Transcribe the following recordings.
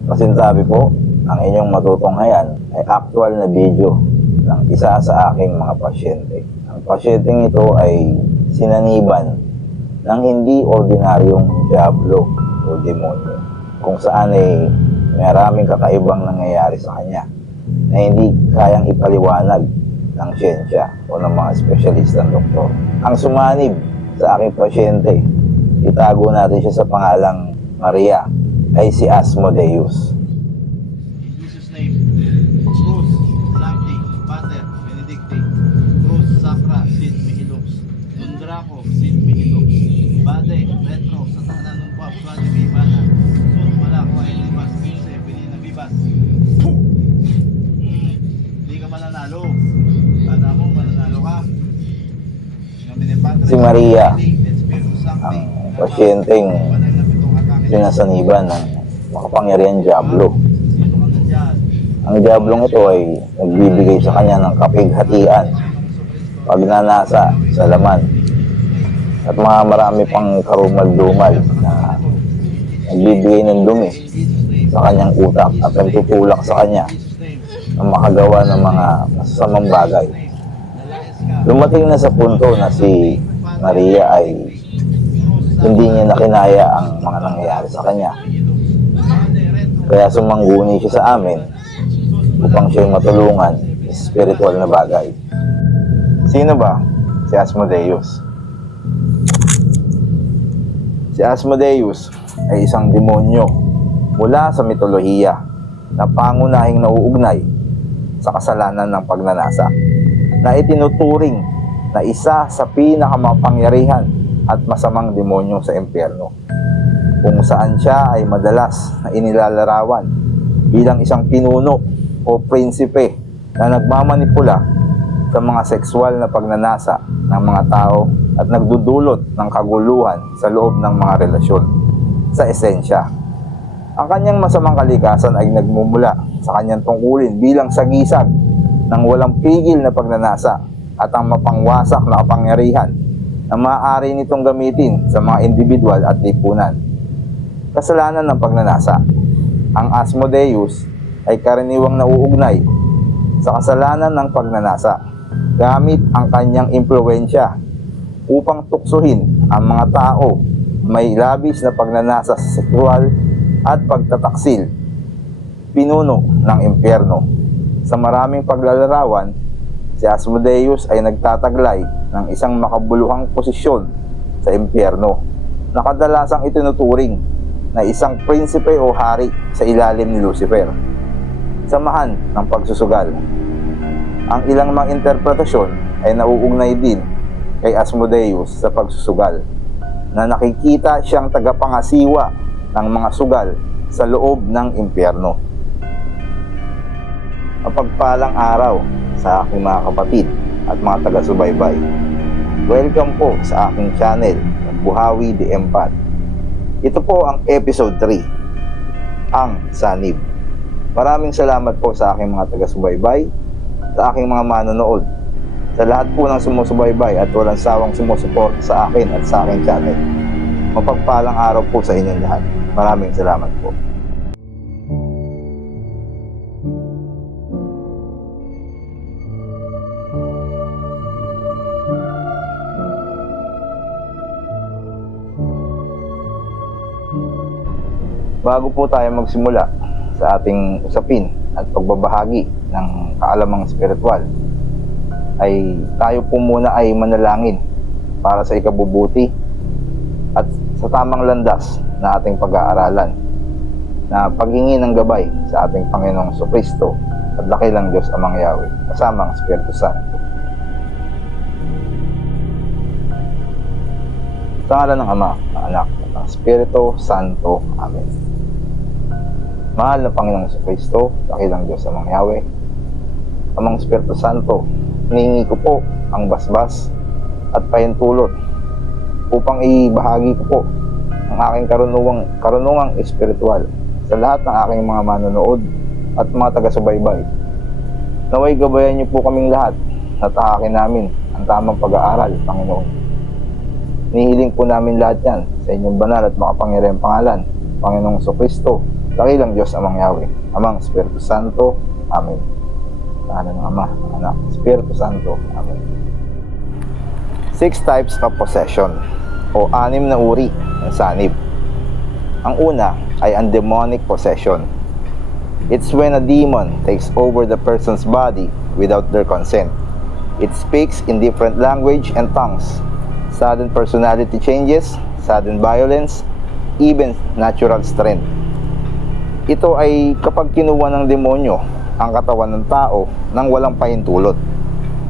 Kasi sabi po, ang inyong matutunghayan ay actual na video ng isa sa aking mga pasyente. Ang pasyenteng ito ay sinaniban ng hindi ordinaryong diablo o demonyo, kung saan ay maraming kakaibang nangyayari sa kanya na hindi kayang ipaliwanag ng siyensya o ng mga espesyalistang doktor. Ang sumanib sa aking pasyente, itago natin siya sa pangalang Maria, ay si Asmodeus. In Jesus' name, Cruz, Sancti, Pater, Benedicti, Cruz, Sacra, Sit Mihilux, Tundraco, Sit Mihilux, Bade, Retro, sa tahanan ng Pap, Swadi Bibana, Sus, Malako, Elibas, Kise, Pinina Bibas. Hindi ka mananalo. Kala mo, mananalo ka. Si Maria, ang pasyenteng sinasaniban ng makapangyarihang diablo. Ang diablong ito ay nagbibigay sa kanya ng kapighatian, pagnanasa sa laman, at mga marami pang karumal-dumal na nagbibigay ng dumi sa kanyang utak at nagtutulak sa kanya na makagawa ng mga masasamang bagay. Dumating na sa punto na si Maria ay hindi niya nakinaya ang mga nangyayari sa kanya. Kaya sumangguni siya sa amin upang siya'y matulungan sa spiritual na bagay. Sino ba si Asmodeus? Si Asmodeus ay isang demonyo mula sa mitolohiya na pangunahing nauugnay sa kasalanan ng pagnanasa, na itinuturing na isa sa pinakamapangyarihan at masamang demonyo sa impyerno, kung saan siya ay madalas na inilalarawan bilang isang pinuno o prinsipe na nagmamanipula sa mga sexual na pagnanasa ng mga tao at nagdudulot ng kaguluhan sa loob ng mga relasyon. Sa esensya, ang kanyang masamang kalikasan ay nagmumula sa kanyang tungkulin bilang sagisag ng walang pigil na pagnanasa at ang mapangwasak na kapangyarihan na maaari nitong gamitin sa mga individual at lipunan. Kasalanan ng pagnanasa. Ang Asmodeus ay karaniwang nauugnay sa kasalanan ng pagnanasa gamit ang kanyang impluwensya upang tuksohin ang mga tao may labis na pagnanasa sa sexual at pagtataksil, pinuno ng impyerno. Sa maraming paglalarawan, si Asmodeus ay nagtataglay ng isang makabuluhang posisyon sa impyerno na kadalasang itinuturing na isang prinsipe o hari sa ilalim ni Lucifer. Samahan ng pagsusugal. Ang ilang mga interpretasyon ay nauugnay din kay Asmodeus sa pagsusugal, na nakikita siyang tagapangasiwa ng mga sugal sa loob ng impyerno. Mapagpalang araw sa aking mga kapatid at mga taga-subaybay. Welcome po sa aking channel, Buhawi the Empath. Ito po ang episode 3, ang Sanib. Maraming salamat po sa aking mga taga-subaybay, sa aking mga manonood, sa lahat po ng sumusubaybay at walang sawang sumusuport sa akin at sa aking channel. Mapagpalang araw po sa inyong lahat. Maraming salamat po. Bago po tayo magsimula sa ating usapin at pagbabahagi ng kaalamang spiritual, ay tayo po muna ay manalangin para sa ikabubuti at sa tamang landas na ating pag-aaralan, na paghingi ng gabay sa ating Panginoong Jesucristo at dakilang Diyos Amang Yahweh kasama ang Espiritu Santo. Sa ngalan ng Ama, ng Anak, at ng Espiritu Santo. Amen. Mahal na Panginoong Jesucristo, dakilang Diyos Amang Yahweh, Amang Espiritu Santo, hinihingi ko po ang basbas at pahintulot upang ibahagi ko po ang aking karunungang espiritual sa lahat ng aking mga manonood at mga taga-subaybay. Naway gabayan niyo po kaming lahat na tahakin namin ang tamang pag-aaral, Panginoon. Nihiling po namin lahat yan sa inyong banal at makapangyarihang pangalan, Panginoong Jesucristo, Dakilang Diyos amang Yahweh, Amang Espiritu Santo. Amen. Sa ngalan ng Ama, ng Anak, Espiritu Santo. Amen. 6 types of possession o 6 na uri ng sanib. Ang una ay ang demonic possession. It's when a demon takes over the person's body without their consent. It speaks in different language and tongues, sudden personality changes, sudden violence, even natural strength. Ito ay kapag kinuha ng demonyo ang katawan ng tao nang walang pahintulot.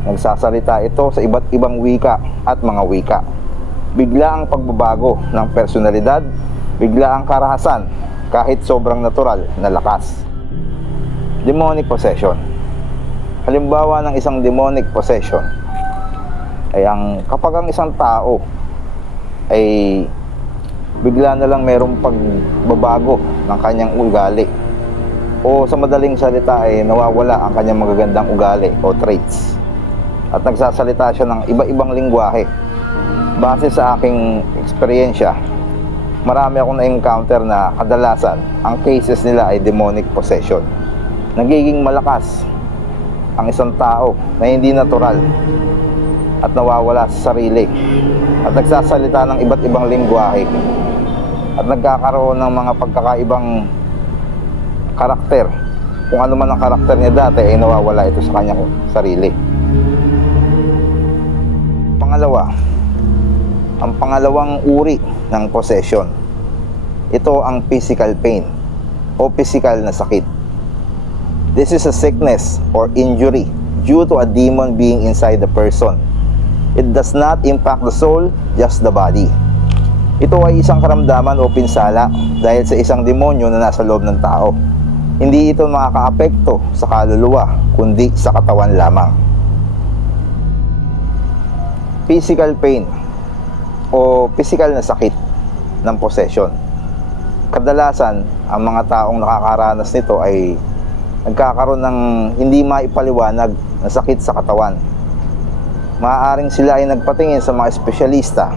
Nagsasalita ito sa iba't ibang wika at mga wika. Bigla ang pagbabago ng personalidad, bigla ang karahasan kahit sobrang natural na lakas. Demonic possession. Halimbawa ng isang demonic possession ay kapag ang isang tao ay bigla na lang mayroong pagbabago ng kanyang ugali, o sa madaling salita ay nawawala ang kanyang magagandang ugali o traits, at nagsasalita siya ng iba-ibang lingwahe. Base sa aking eksperyensya, marami akong na-encounter na kadalasan ang cases nila ay demonic possession. Nagiging malakas ang isang tao na hindi natural at nawawala sa sarili at nagsasalita ng iba't ibang lingwahe at nagkakaroon ng mga pagkakaibang karakter. Kung ano man ang karakter niya dati ay nawawala ito sa kanyang sarili. Pangalawa, ang pangalawang uri ng possession, ito ang physical pain o physical na sakit. This is a sickness or injury due to a demon being inside the person. It does not impact the soul, just the body. Ito ay isang karamdaman o pinsala dahil sa isang demonyo na nasa loob ng tao. Hindi ito makakaapekto sa kaluluwa, kundi sa katawan lamang. Physical pain o physical na sakit ng possession. Kadalasan, ang mga taong nakakaranas nito ay nagkakaroon ng hindi maipaliwanag na sakit sa katawan. Maaaring sila ay nagpatingin sa mga espesyalista,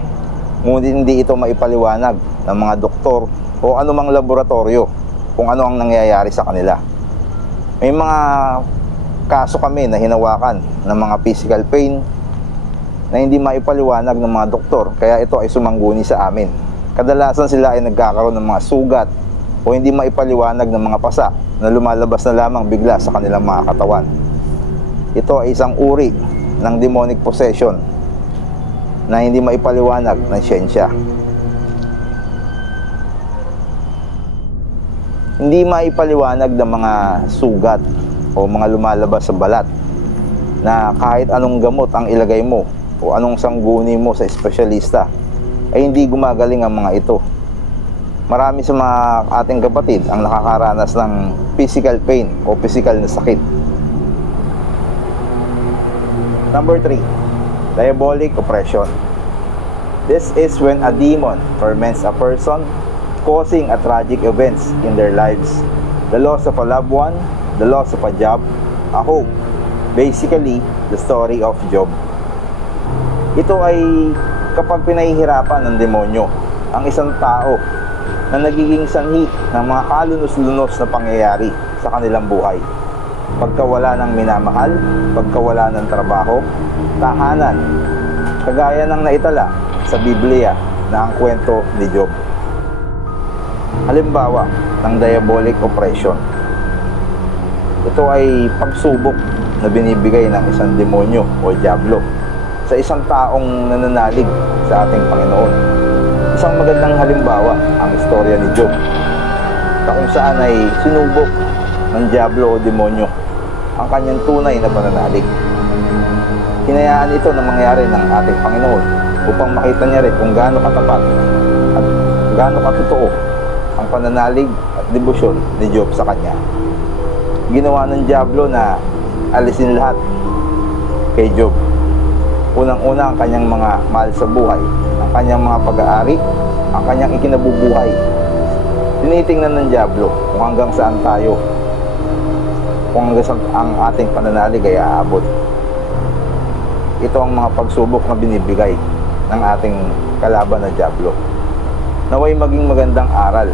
ngunit hindi ito maipaliwanag ng mga doktor o anumang laboratorio kung ano ang nangyayari sa kanila. May mga kaso kami na hinawakan ng mga physical pain na hindi maipaliwanag ng mga doktor, kaya ito ay sumangguni sa amin. Kadalasan sila ay nagkakaroon ng mga sugat o hindi maipaliwanag ng mga pasa na lumalabas na lamang bigla sa kanilang mga katawan. Ito ay isang uri ng demonic possession na hindi maipaliwanag ng siyensya. Hindi maipaliwanag ng mga sugat o mga lumalabas sa balat na kahit anong gamot ang ilagay mo o anong sangguni mo sa espesyalista ay hindi gumagaling ang mga ito. Marami sa mga ating kapatid ang nakakaranas ng physical pain o physical na sakit. Number 3, diabolic oppression. This is when a demon torments a person, causing a tragic events in their lives. The loss of a loved one, the loss of a job, a hope. Basically, the story of Job. Ito ay kapag pinahihirapan ng demonyo ang isang tao na nagiging sanhi ng mga kalunos-lunos na pangyayari sa kanilang buhay. Pagkawala ng minamahal, pagkawala ng trabaho, tahanan, kagaya ng naitala sa Biblia na ang kwento ni Job. Halimbawa ng diabolic oppression. Ito ay pagsubok na binibigay ng isang demonyo o diablo sa isang taong nananalig sa ating Panginoon. Isang magandang halimbawa ang istorya ni Job, na kung saan ay sinubok ng diablo o demonyo ang kanyang tunay na pananalig. Hinayaan ito na mangyari ng ating Panginoon upang makita niya rin kung gaano katapat at gaano katotoo ang pananalig at debosyon ni Job sa kanya. Ginawa ng diablo na alisin lahat kay Job. Unang-una ang kanyang mga mahal sa buhay, ang kanyang mga pag-aari, ang kanyang ikinabubuhay. Tinitingnan ng diablo kung hanggang saan tayo, kung hanggang saan ang ating pananalig ay aabot. Ito ang mga pagsubok na binibigay ng ating kalaban na diablo. Naway maging magandang aral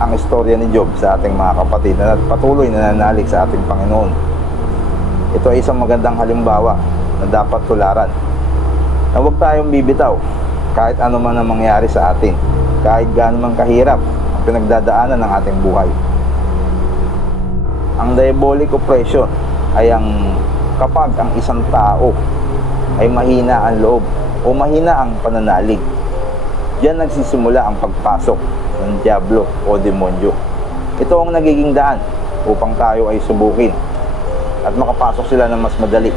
ang istorya ni Job sa ating mga kapatid na patuloy na nananalig sa ating Panginoon. Ito ay isang magandang halimbawa na dapat tularan. Na huwag tayong bibitaw kahit ano man ang mangyari sa atin, kahit gaano man kahirap ang pinagdadaanan ng ating buhay. Ang diabolic oppression ay ang kapag ang isang tao ay mahina ang loob o mahina ang pananalig. Diyan nagsisimula ang pagpasok ng diablo o demonyo. Ito ang nagiging daan upang tayo ay subukin at makapasok sila ng mas madali.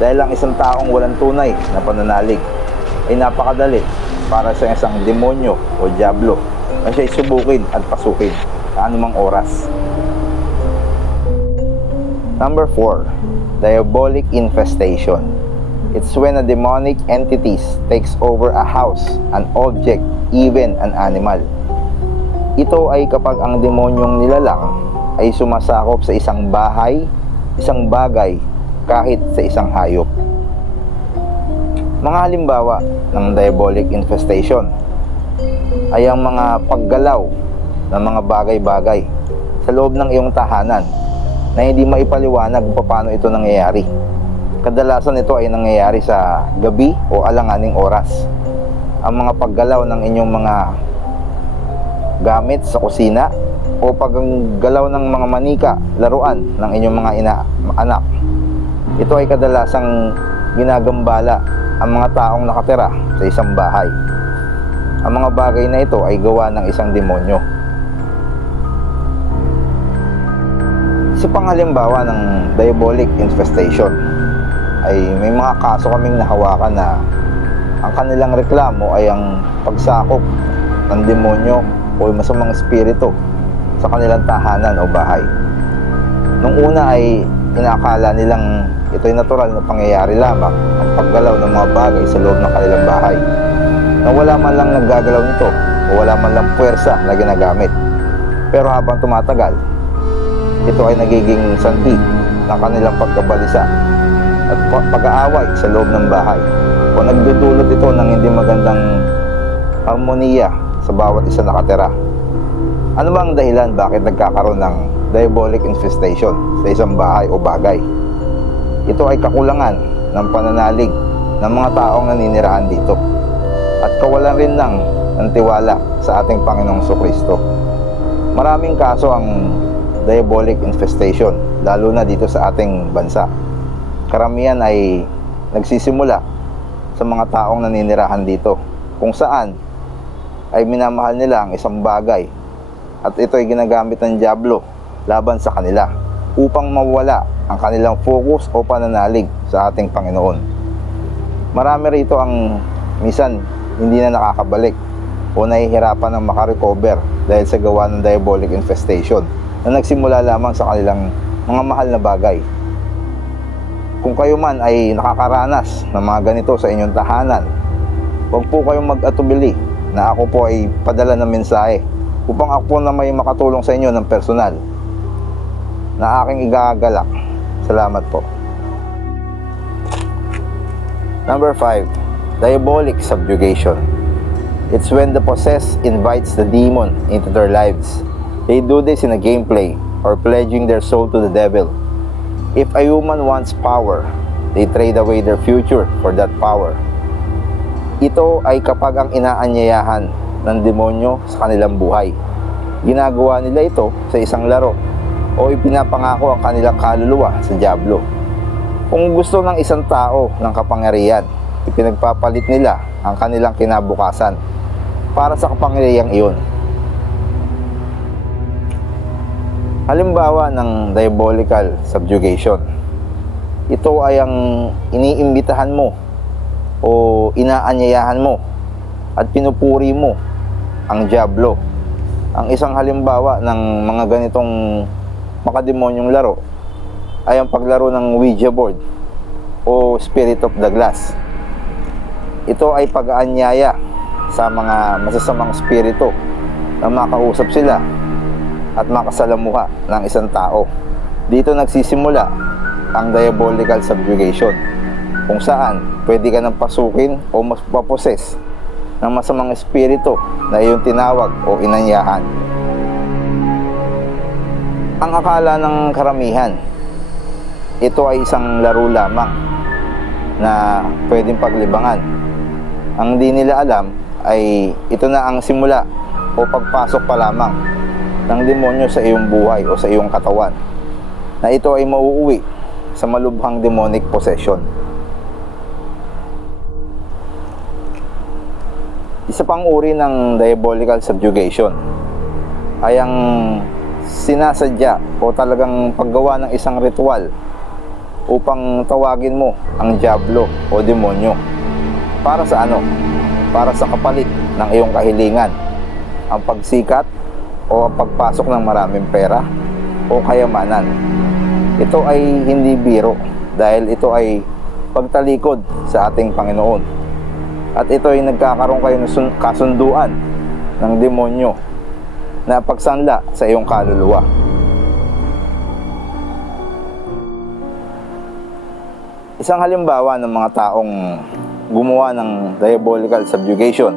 Dahil ang isang taong walang tunay na pananalig ay napakadali para sa isang demonyo o diablo na siya'y subukin at pasukin sa anumang oras. Number 4, diabolic infestation. It's when a demonic entity takes over a house, an object, even an animal. Ito ay kapag ang demonyong nilalang ay sumasakop sa isang bahay, isang bagay, kahit sa isang hayop. Mga halimbawa ng diabolic infestation ay ang mga paggalaw ng mga bagay-bagay sa loob ng iyong tahanan na hindi maipaliwanag kung paano ito nangyayari. Kadalasan ito ay nangyayari sa gabi o alanganing oras. Ang mga paggalaw ng inyong mga gamit sa kusina o paggalaw ng mga manika, laruan ng inyong mga anak. Ito ay kadalasang ginagambala ang mga taong nakatira sa isang bahay. Ang mga bagay na ito ay gawa ng isang demonyo. Sa panghalimbawa ng diabolic infestation ay may mga kaso kaming nahawakan na ang kanilang reklamo ay ang pagsakop ng demonyo o masamang espiritu sa kanilang tahanan o bahay. Nung una ay inakala nilang ito'y natural na pangyayari lamang ang paggalaw ng mga bagay sa loob ng kanilang bahay, na wala man lang naggagalaw nito o wala man lang puwersa na ginagamit. Pero habang tumatagal, ito ay nagiging santi ng kanilang pagkabalisa at pag-aaway sa loob ng bahay, o nagdudulot ito ng hindi magandang harmoniya sa bawat isa nakatira. Ano ba ang dahilan bakit nagkakaroon ng diabolic infestation sa isang bahay o bagay? Ito ay kakulangan ng pananalig ng mga taong naninirahan dito at kawalan rin ng tiwala sa ating Panginoong Jesucristo. Maraming kaso ang diabolic infestation, lalo na dito sa ating bansa. Karamihan ay nagsisimula sa mga taong naninirahan dito, kung saan ay minamahal nila ang isang bagay at ito ay ginagamit ng diablo laban sa kanila upang mawala ang kanilang focus o pananalig sa ating Panginoon. Marami rito ang minsan hindi na nakakabalik o nahihirapan ng makarecover dahil sa gawa ng diabolic infestation na nagsimula lamang sa kanilang mga mahal na bagay. Kung kayo man ay nakakaranas ng mga ganito sa inyong tahanan, huwag po kayong mag-atubili na ako po ay padala ng mensahe upang ako po na may makatulong sa inyo ng personal na aking igagalak. Salamat po. Number 5, diabolic subjugation. It's when the possessed invites the demon into their lives. They do this in a gameplay or pledging their soul to the devil. If a human wants power, they trade away their future for that power. Ito ay kapag ang inaanyayahan ng demonyo sa kanilang buhay. Ginagawa nila ito sa isang laro o ipinapangako ang kanilang kaluluwa sa diablo. Kung gusto ng isang tao ng kapangyarihan, ipinagpapalit nila ang kanilang kinabukasan para sa kapangyarihang iyon. Halimbawa ng diabolical subjugation. Ito ay ang iniimbitahan mo o inaanyayahan mo at pinupuri mo ang diablo. Ang isang halimbawa ng mga ganitong makademonyong laro ay ang paglaro ng Ouija board o Spirit of the Glass. Ito ay pag-aanyaya sa mga masasamang spirito na makausap sila at makasalamuha ng isang tao. Dito nagsisimula ang diabolical subjugation, kung saan pwede ka nang pasukin o maposes ng masamang espiritu na iyong tinawag o inanyahan. Ang akala ng karamihan, ito ay isang laro lamang na pwedeng paglibangan. Ang di nila alam ay ito na ang simula o pagpasok pa lamang ng demonyo sa iyong buhay o sa iyong katawan, na ito ay mauuwi sa malubhang demonic possession. Isa pang uri ng diabolical subjugation ay ang sinasadya o talagang paggawa ng isang ritual upang tawagin mo ang diablo o demonyo. Para sa ano? Para sa kapalit ng iyong kahilingan, ang pagsikat o ang pagpasok ng maraming pera o kayamanan. Ito ay hindi biro dahil ito ay pagtalikod sa ating Panginoon. At ito ay nagkakaroon kayo ng kasunduan ng demonyo na pagsanla sa iyong kaluluwa. Isang halimbawa ng mga taong gumawa ng diabolical subjugation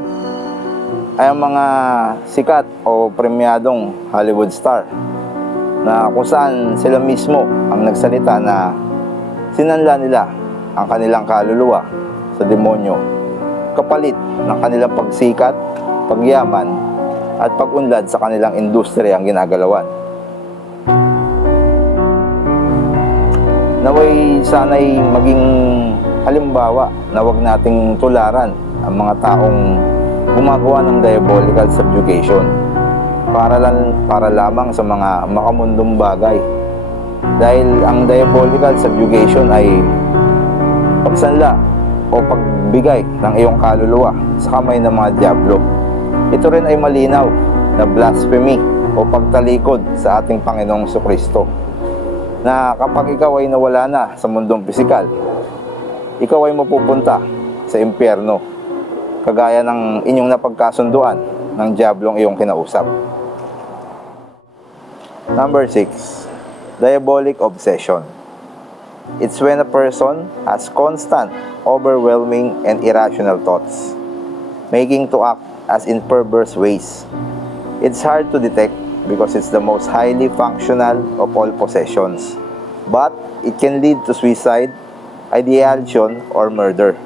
ay ang mga sikat o premyadong Hollywood star, na kung saan sila mismo ang nagsalita na sinanla nila ang kanilang kaluluwa sa demonyo kapalit ng kanilang pagsikat, pagyaman at pag-unlad sa kanilang industriya ang ginagalawan. Naway sana'y maging halimbawa na wag nating tularan ang mga taong gumagawa ng diabolical subjugation para lamang sa mga makamundong bagay. Dahil ang diabolical subjugation ay pagsanla o pagbigay ng iyong kaluluwa sa kamay ng mga diablo. Ito rin ay malinaw na blasphemy o pagtalikod sa ating Panginoong Jesucristo, na kapag ikaw ay nawala na sa mundong pisikal, ikaw ay mapupunta sa impyerno, kagaya ng inyong napagkasunduan ng diablong iyong kinausap. Number 6, diabolic obsession. It's when a person has constant, overwhelming, and irrational thoughts, making to act as in perverse ways. It's hard to detect because it's the most highly functional of all possessions, but it can lead to suicide, ideation, or murder.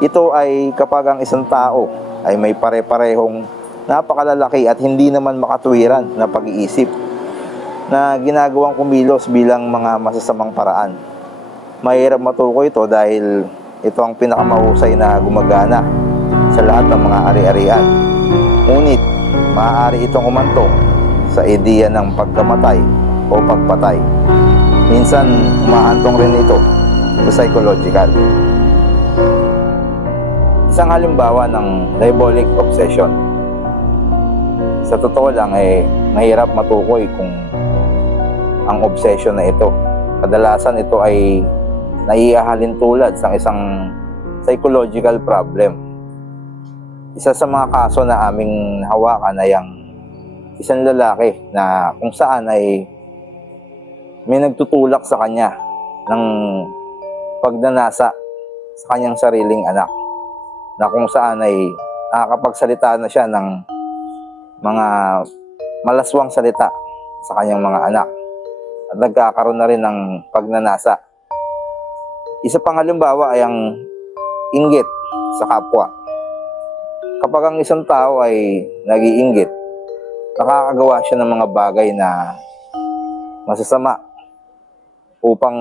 Ito ay kapag ang isang tao ay may pare-parehong napakalalaki at hindi naman makatuwiran na pag-iisip na ginagawang kumilos bilang mga masasamang paraan. Mahirap matukoy ito dahil ito ang pinakamahusay na gumagana sa lahat ng mga ari-arian. Ngunit maaari itong umantong sa ideya ng pagkamatay o pagpatay. Minsan umahantong rin ito sa psychological. Isang halimbawa ng diabolic obsession. Sa totoo lang mahirap matukoy kung ang obsession na ito. Kadalasan ito ay naiahalin tulad sa isang psychological problem. Isa sa mga kaso na aming hawakan ay ang isang lalaki na kung saan ay may nagtutulak sa kanya ng pagnanasa sa kanyang sariling anak, na kung saan ay nakakapagsalita na siya ng mga malaswang salita sa kanyang mga anak at nagkakaroon na rin ng pagnanasa. Isa pang halimbawa ay ang inggit sa kapwa. Kapag ang isang tao ay nag-iinggit, nakakagawa siya ng mga bagay na masasama upang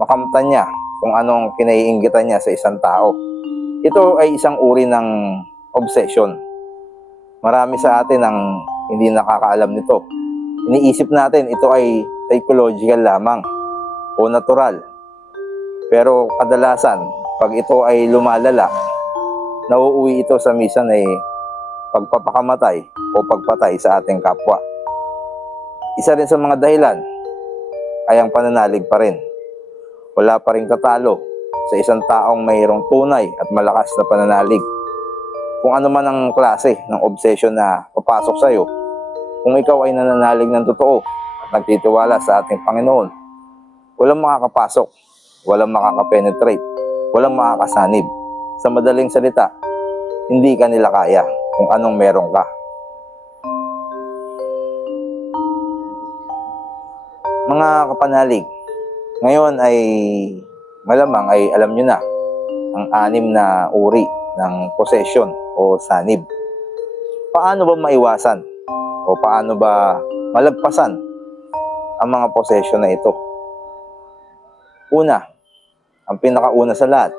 makamtan niya kung anong kinaiinggitan niya sa isang tao. Ito ay isang uri ng obsession. Marami sa atin ang hindi nakakaalam nito. Iniisip natin ito ay psychological lamang o natural. Pero kadalasan, pag ito ay lumalala, nauuwi ito sa minsan ay pagpapakamatay o pagpatay sa ating kapwa. Isa rin sa mga dahilan ay ang pananalig pa rin. Wala pa rin tatalo sa isang taong mayroong tunay at malakas na pananalig. Kung ano man ang klase ng obsession na papasok sa iyo, kung ikaw ay nananalig ng totoo at nagtitiwala sa ating Panginoon, walang makakapasok, walang makakapenetrate, walang makakasanib. Sa madaling salita, hindi ka nila kaya kung anong meron ka. Mga kapanalig, ngayon ay malamang ay alam nyo na ang 6 na uri ng possession o sanib. Paano ba maiwasan o paano ba malagpasan ang mga possession na ito? Una, ang pinakauna sa lahat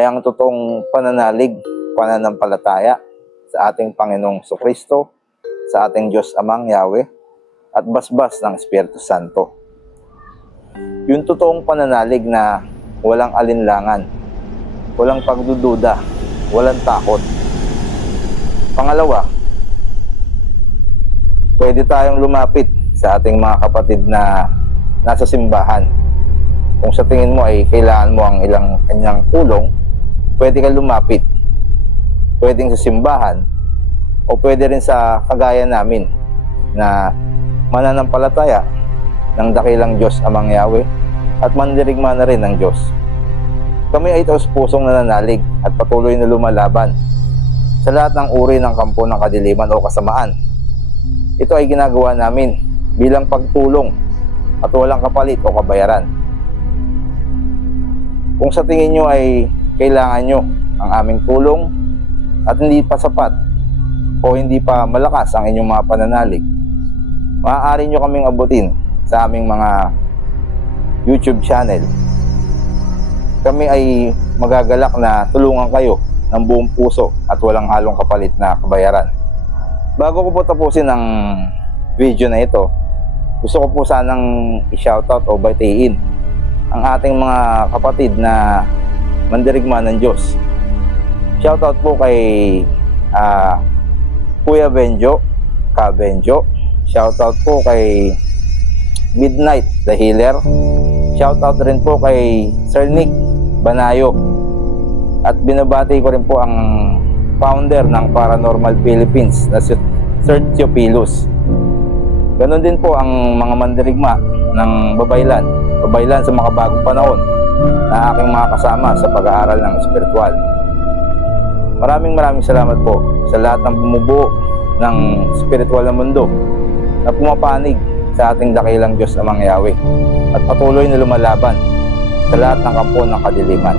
ay ang totoong pananalig, pananampalataya sa ating Panginoong Kristo, sa ating Diyos Amang Yahweh, at basbas ng Espiritu Santo. Yung totoong pananalig na walang alinlangan, walang pagdududa, walang takot. Pangalawa, pwede tayong lumapit sa ating mga kapatid na nasa simbahan. Kung sa tingin mo ay kailangan mo ang ilang kanyang tulong, pwede ka lumapit. Pwedeng sa simbahan o pwede rin sa kagaya namin na mananampalataya ng dakilang Diyos Amang Yahweh at mandirigma na rin ng Diyos. Kami ay taos-pusong nananalig at patuloy na lumalaban sa lahat ng uri ng kampo ng kadiliman o kasamaan. Ito ay ginagawa namin bilang pagtulong at walang kapalit o kabayaran. Kung sa tingin nyo ay kailangan nyo ang aming tulong at hindi pa sapat o hindi pa malakas ang inyong mga pananalig, maaari nyo kaming abutin sa aming mga YouTube channel. Kami ay magagalak na tulungan kayo ng buong puso at walang halong kapalit na kabayaran. Bago ko po tapusin ang video na ito, gusto ko po sanang i-shoutout o batiin ang ating mga kapatid na mandirigma ng Diyos. Shoutout po kay Kuya Benjo, Ka Benjo. Shoutout po kay Midnight the Healer. Shoutout rin po kay Sir Nick Banayo. At binabati ko rin po ang founder ng Paranormal Philippines na si Sir Theophilus. Ganon din po ang mga mandirigma ng Babaylan sa makabagong panahon na aking mga kasama sa pag-aaral ng espiritual. Maraming salamat po sa lahat ng bumubuo ng espiritual na mundo na pumapanig sa ating dakilang Diyos Amang Yahweh at patuloy na lumalaban sa lahat ng kampo ng kadiliman.